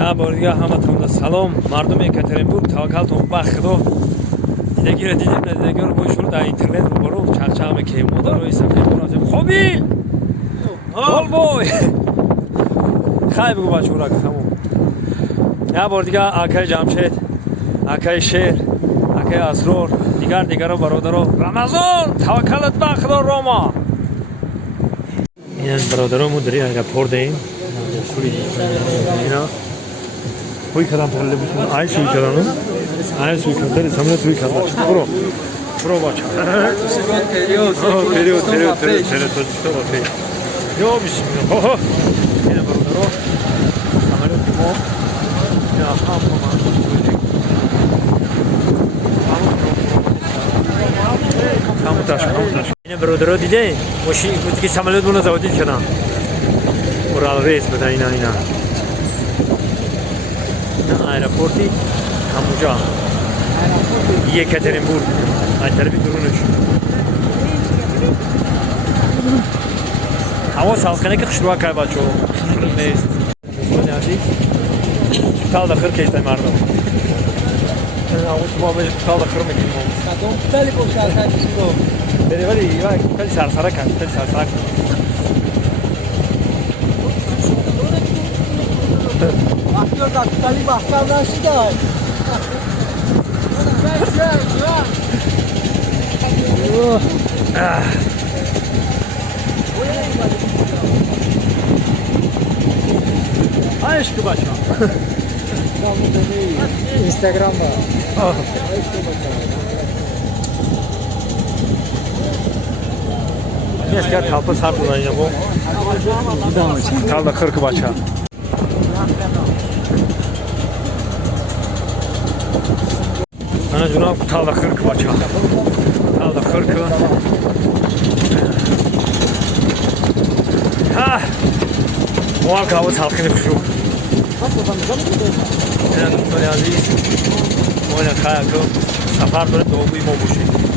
بار دیگه همتون سلام مردم یکاترینبورگ توکلتون به خدا دیدگی رو دیدیم دیدگی رو باید شروع در اینترنت رو برو چرچه میکنیم مادر روی صفحه مناسب خوبی حال بای خیلی بگو بچه را تموم یه بار دیگه آکای جمشید آکای شیر آکای اسرار دیگر رو برادر رو رمضان توکلت به خدا راما این برادر رو مدری اگر پرده ایم اینا Poi kadar paralel bütün ay suyu kadanın ay suyu kadar samle suyu kadar pro bacha periyod to što opet yo bismillah ho yine barodaro samle timo ya hamma hamutaş yine barodaro dide ماشین گفتی که samlet bunu zavodit کنم oral reis bada اینا aeroporti همونجا یکاترینبورگ از طرف درونش هوا سالخانه که خشروها که بچه نیست تال داخل کشته مردم هوا تو بابا تال داخل میکنیم خیلی خوب سرسر کشیدم بری ولی خیلی سرسره کن خیلی سرسره کن وقتی ها دستالی محکم نشیدن عشق بچه اینستاگرام با نیست که تلپا سر بودن یا با تل دا خرک بچه انا جناب تل دا خرک بچه تل دا خرک موال که هوا تلخینی خشو این دوستان عزیز موال خیلی که سفر داره دوبوی ما باشید